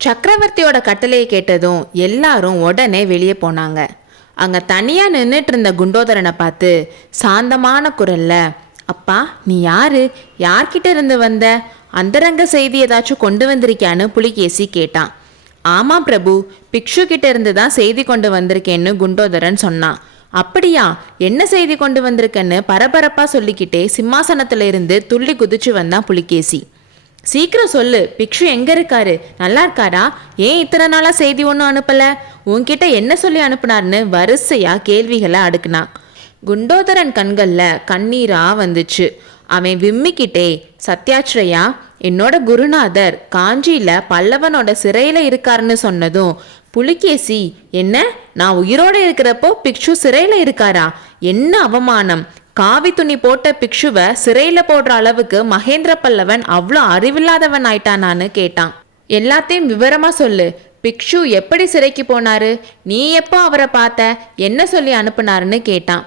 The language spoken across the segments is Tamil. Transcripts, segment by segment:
சக்கரவர்த்தியோட கட்டளையை கேட்டதும் எல்லாரும் உடனே வெளியே போனாங்க. அங்க தனியா நின்றுட்டு இருந்த குண்டோதரனை பார்த்து சாந்தமான குரல்ல, அப்பா நீ யாரு, யார்கிட்ட இருந்து வந்த, அந்தரங்க செய்தி ஏதாச்சும் கொண்டு வந்திருக்கியான்னு புலிகேசி கேட்டான். ஆமாம் பிரபு, பிக்ஷு கிட்ட இருந்து தான் செய்தி கொண்டு வந்திருக்கேன்னு குண்டோதரன் சொன்னான். அப்படியா, என்ன செய்தி கொண்டு வந்திருக்கன்னு பரபரப்பா சொல்லிக்கிட்டே சிம்மாசனத்துல இருந்து துள்ளி குதிச்சு வந்தான் புலிகேசி. சீக்கிரம் சொல்லு, பிக்ஷு எங்க இருக்காரு, நல்லா இருக்காரா, ஏன் இத்தனை நாளா செய்தி ஒன்றும் அனுப்பல, உன்கிட்ட என்ன சொல்லி அனுப்புனார்னு வரிசையா கேள்விகளை அடுக்குனான். குண்டோதரன் கண்கள்ல கண்ணீரா வந்துச்சு. அவன் விம்மிக்கிட்டே, சத்யாச்ரயா, என்னோட குருநாதர் காஞ்சியில பல்லவனோட சிறையில இருக்காருன்னு சொன்னதும் புலிகேசி, என்ன, நான் உயிரோட இருக்கிறப்போ பிக்ஷு சிறையில இருக்காரா, என்ன அவமானம், காவி துணி போட்ட பிக்ஷுவை சிறையில போடுற அளவுக்கு மகேந்திர பல்லவன் அவ்வளோ அறிவில்லாதவன் ஆயிட்டானான்னு கேட்டான். எல்லாத்தையும் விவரமா சொல்லு, பிக்ஷு எப்படி சிறைக்கு போனாரு, நீ எப்போ அவரை பார்த்த, என்ன சொல்லி அனுப்புனாருன்னு கேட்டான்.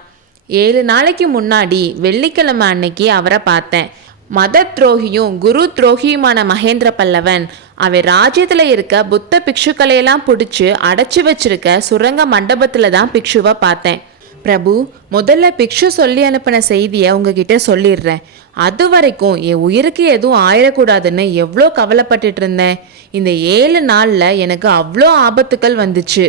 7 நாளைக்கு முன்னாடி வெள்ளிக்கிழமை அன்னைக்கு அவரை பார்த்தேன். மத துரோகியும் குரு துரோகியுமான மகேந்திர பல்லவன் அவன் ராஜ்யத்துல இருக்க புத்த பிக்ஷுக்களையெல்லாம் பிடிச்சி அடைச்சி வச்சிருக்க சுரங்க மண்டபத்துல தான் பிக்ஷுவை பார்த்தேன். பிரபு, முதல்ல பிக்ஷு சொல்லி அனுப்பின செய்தியை உங்ககிட்ட சொல்லிடுறேன். அது வரைக்கும் என் உயிருக்கு எதுவும் ஆயிடக்கூடாதுன்னு எவ்வளோ கவலைப்பட்டுட்டு இருந்தேன். இந்த 7 நாளில் எனக்கு அவ்வளோ ஆபத்துக்கள் வந்துச்சு.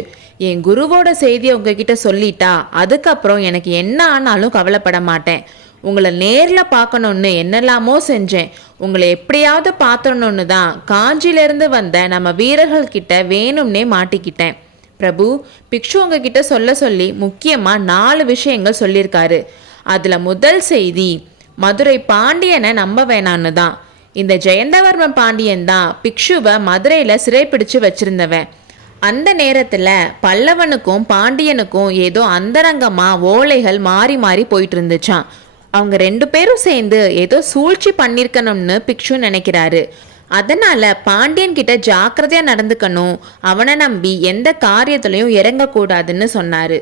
என் குருவோட செய்தியை உங்ககிட்ட சொல்லிட்டா அதுக்கப்புறம் எனக்கு என்ன ஆனாலும் கவலைப்பட மாட்டேன். உங்களை நேரில் பார்க்கணுன்னு என்னெல்லாமோ செஞ்சேன். உங்களை எப்படியாவது பார்த்தணுன்னு தான் காஞ்சியிலேருந்து வந்த நம்ம வீரர்கள்கிட்ட வேணும்னே மாட்டிக்கிட்டேன். பிரபு, பிக்ஷு உங்ககிட்ட சொல்ல சொல்லி முக்கியமாக 4 விஷயங்கள் சொல்லியிருக்காரு. அதில் முதல் செய்தி, மதுரை பாண்டியனை நம்ப வேணான்னு தான். இந்த ஜெயந்தவர்மன் பாண்டியன் தான் பிக்ஷுவை மதுரையில் சிறைப்பிடிச்சு வச்சிருந்தவன். அந்த நேரத்தில் பல்லவனுக்கும் பாண்டியனுக்கும் ஏதோ அந்தரங்கமாக ஓலைகள் மாறி மாறி போயிட்டு இருந்துச்சான். அவங்க 2 பேரும் சேர்ந்து ஏதோ சூழ்ச்சி பண்ணியிருக்கணும்னு பிக்ஷு நினைக்கிறாரு. அதனால பாண்டியன் கிட்ட ஜாக்கிரதையா நடந்துக்கணும், அவனை நம்பி எந்த காரியத்திலையும் இறங்கக்கூடாதுன்னு சொன்னாரு.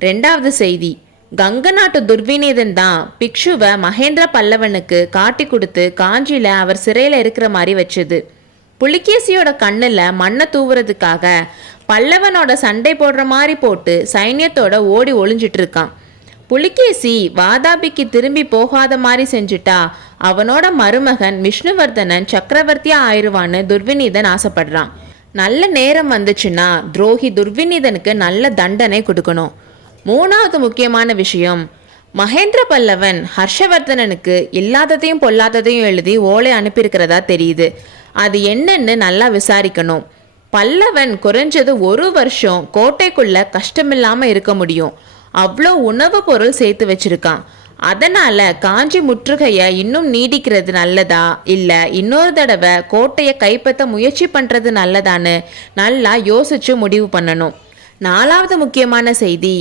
2வது செய்தி, கங்க நாட்டு துர்விநீதன் தான் பிக்ஷுவை மகேந்திர பல்லவனுக்கு காட்டி கொடுத்து காஞ்சியில அவர் சிறையில இருக்கிற மாதிரி வச்சது. புலிகேசியோட கண்ணுல மண்ணை தூவுறதுக்காக பல்லவனோட சண்டை போடுற மாதிரி போட்டு சைன்யத்தோட ஓடி ஒளிஞ்சிட்டு இருக்கான். புலிகேசி வாதாபிக்கு திரும்பி போகாத மாதிரி செஞ்சுட்டா அவனோட மருமகன் விஷ்ணுவர்தனன் சக்கரவர்த்தியா ஆயிடுவான்னு துர்விநீதன் ஆசைப்படுறான். நல்ல நேரம் வந்துச்சுன்னா துரோகி துர்விநீதனுக்கு நல்ல தண்டனை கொடுக்கணும். 3வது முக்கியமான விஷயம், மகேந்திர பல்லவன் ஹர்ஷவர்தனனுக்கு இல்லாததையும் பொல்லாததையும் எழுதி ஓலை அனுப்பியிருக்கிறதா தெரியுது. அது என்னன்னு நல்லா விசாரிக்கணும். பல்லவன் குறைஞ்சது 1 வருஷம் கோட்டைக்குள்ள கஷ்டமில்லாம இருக்க முடியும். அவ்வளோ உணவு பொருள் சேர்த்து வச்சிருக்கான். அதனால காஞ்சி முற்றுகையை இன்னும் நீடிக்கிறது நல்லதா இல்லை இன்னொரு தடவை கோட்டையை கைப்பற்ற முயற்சி பண்ணுறது நல்லதான்னு நல்லா யோசிச்சு முடிவு பண்ணணும். 4வது முக்கியமான செய்தி,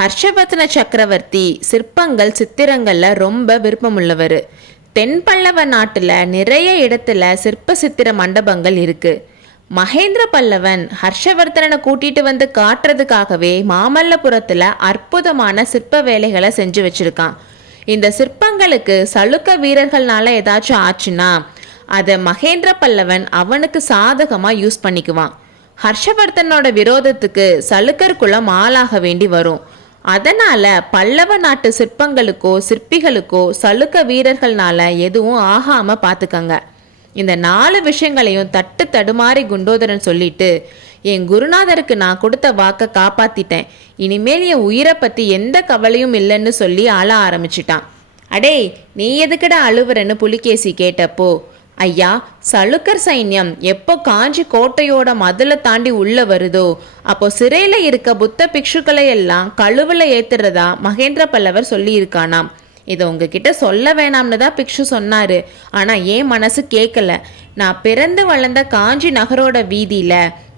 ஹர்ஷவர்தன சக்கரவர்த்தி சிற்பங்கள் சித்திரங்களில் ரொம்ப விருப்பமுள்ளவர். தென் பல்லவ நாட்டில் நிறைய இடத்துல சிற்ப சித்திர மண்டபங்கள் இருக்குது. மகேந்திர பல்லவன் ஹர்ஷவர்தனை கூட்டிட்டு வந்து காட்டுறதுக்காகவே மாமல்லபுரத்தில் அற்புதமான சிற்ப வேலைகளை செஞ்சு வச்சிருக்கான். இந்த சிற்பங்களுக்கு சளுக்க வீரர்கள்னால ஏதாச்சும் ஆச்சுன்னா அதை மகேந்திர பல்லவன் அவனுக்கு சாதகமாக யூஸ் பண்ணிக்குவான். ஹர்ஷவர்தனோட விரோதத்துக்கு சளுக்கர் குலம் ஆளாக வேண்டி வரும். அதனால பல்லவ நாட்டு சிற்பங்களுக்கோ சிற்பிகளுக்கோ சளுக்க வீரர்கள்னால எதுவும் ஆகாம பார்த்துக்கங்க. இந்த 4 விஷயங்களையும் தட்டு தடுமாறி குண்டோதரன் சொல்லிட்டு, என் குருநாதருக்கு நான் கொடுத்த வாக்கை காப்பாத்திட்டேன், இனிமேல் என் உயிரை பற்றி எந்த கவலையும் இல்லைன்னு சொல்லி ஆள ஆரம்பிச்சிட்டான். அடே, நீ எதுக்கடா அழுவுறன்னு புலிகேசி கேட்டப்போ, ஐயா, சளுக்கர் சைன்யம் எப்போ காஞ்சி கோட்டையோட மதிலை தாண்டி உள்ள வருதோ அப்போ சிறையில் இருக்க புத்த பிக்ஷுக்களை எல்லாம் கழுவில் ஏத்துறதா மகேந்திர பல்லவர் சொல்லி இருக்கானாம். இதை உங்ககிட்ட சொல்ல வேணாம்னு தான் பிக்ஷு சொன்னாரு. ஆனால் என் மனசு கேட்கல. நான் பிறந்து வளர்ந்த காஞ்சி நகரோட வீதியில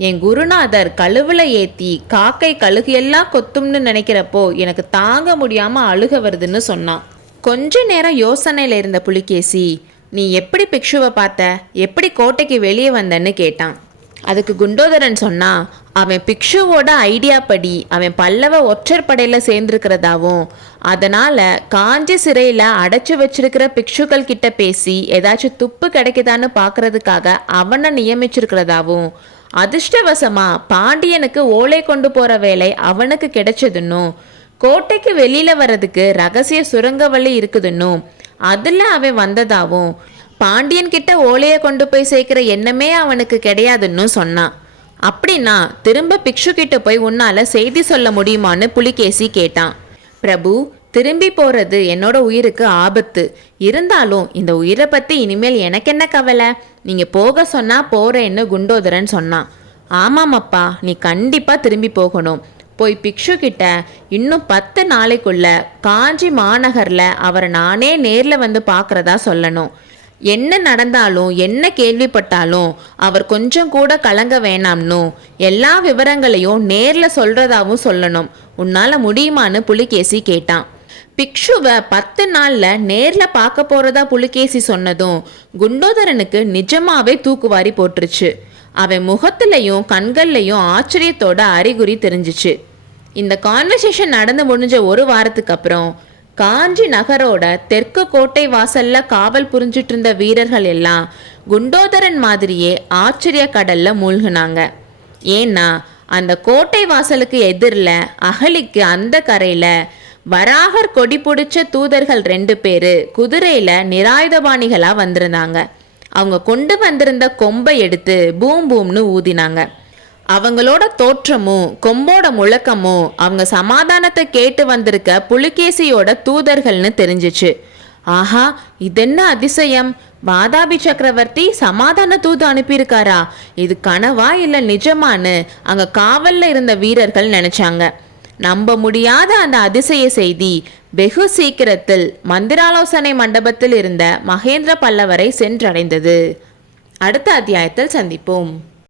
என் குருநாதர் கழுவுல ஏத்தி காக்கை கழுகு எல்லாம் கொத்தும்னு நினைக்கிறப்போ எனக்கு தாங்க முடியாம அழுக வருதுன்னு சொன்னான். கொஞ்ச நேரம் யோசனையில இருந்த புலிகேசி, நீ எப்படி பிக்ஷுவை பார்த்த, எப்படி கோட்டைக்கு வெளியே வந்தன்னு கேட்டான். அதுக்கு குண்டோதரன் சொன்னா, அவன் பிக்ஷுவோட ஐடியா படி அவன் பல்லவ ஒற்றர் படையில் சேர்ந்துருக்கிறதாவும் அதனால காஞ்சி சிறையில் அடைச்சி வச்சிருக்கிற பிக்ஷுக்கள் கிட்ட பேசி ஏதாச்சும் துப்பு கிடைக்குதான்னு பார்க்கறதுக்காக அவனை நியமிச்சிருக்கிறதாவும் அதிர்ஷ்டவசமா பாண்டியனுக்கு ஓலை கொண்டு போற வேலை அவனுக்கு கிடைச்சதுன்னும் கோட்டைக்கு வெளியில வர்றதுக்கு ரகசிய சுரங்க வழி இருக்குதுன்னும் அதுல அவன் வந்ததாவும் பாண்டியன் கிட்ட ஓலையை கொண்டு போய் சேர்க்கிற எண்ணமே அவனுக்கு கிடையாதுன்னு சொன்னான். அப்படின்னா திரும்ப பிக்ஷு கிட்ட போய் உன்னால செய்தி சொல்ல முடியுமான்னு புலிகேசி கேட்டான். பிரபு, திரும்பி போறது என்னோட உயிருக்கு ஆபத்து. இருந்தாலும் இந்த உயிரை பத்தி இனிமேல் எனக்கு என்ன கவலை? நீங்க போக சொன்னா போறேன்னு குண்டோதரன் சொன்னான். ஆமாமப்பா, நீ கண்டிப்பா திரும்பி போகணும். போய் பிக்ஷு கிட்ட இன்னும் 10 நாளைக்குள்ள காஞ்சி மாநகர்ல அவரை நானே நேர்ல வந்து பார்க்கறதா சொல்லணும். என்ன நடந்தாலும் என்ன கேள்விப்பட்டாலும் அவர் கொஞ்சம் கூட கலங்க வேணாம்னு எல்லா விவரங்களையும் நேர்ல சொல்றதாவும் சொல்லணும். உன்னால முடியுமான்னு புலிகேசி கேட்டான். பிக்ஷுவை 10 நாள்ல நேர்ல பார்க்க போறதா புலிகேசி சொன்னதும் குண்டோதரனுக்கு நிஜமாவே தூக்குவாரி போட்டுருச்சு. அவன் முகத்திலையும் கண்கள்லையும் ஆச்சரியத்தோட அறிகுறி தெரிஞ்சிச்சு. இந்த கான்வர்சேஷன் நடந்து முடிஞ்ச ஒரு வாரத்துக்கு அப்புறம் காஞ்சி நகரோட தெற்கு கோட்டை வாசல்ல காவல் புரிஞ்சிட்டு இருந்த வீரர்கள் எல்லாம் குண்டோதரன் மாதிரியே ஆச்சரிய கடல்ல மூழ்கினாங்க. ஏன்னா அந்த கோட்டை வாசலுக்கு எதிரில் அகலிக்கு அந்த கரையில வராகர் கொடி பிடிச்ச தூதர்கள் 2 பேரு குதிரையில நிராயுதபாணிகளா வந்திருந்தாங்க. அவங்க கொண்டு வந்திருந்த கொம்பை எடுத்து பூம் பூம்னு ஊதினாங்க. அவங்களோட தோற்றமும் கொம்போட முழக்கமும் அவங்க சமாதானத்தை கேட்டு வந்திருக்க புலிகேசியோட தூதர்கள்னு தெரிஞ்சிச்சு. ஆஹா, இதென்ன அதிசயம்! வாதாபி சக்கரவர்த்தி சமாதான தூது அனுப்பியிருக்காரா? இது கனவா இல்ல நிஜமானு அங்க காவல்ல இருந்த வீரர்கள் நினைச்சாங்க. நம்ப முடியாத அந்த அதிசய செய்தி வெகு சீக்கிரத்தில் மந்திராலோசனை மண்டபத்தில் இருந்த மகேந்திர பல்லவரை சென்றடைந்தது. அடுத்த அத்தியாயத்தில் சந்திப்போம்.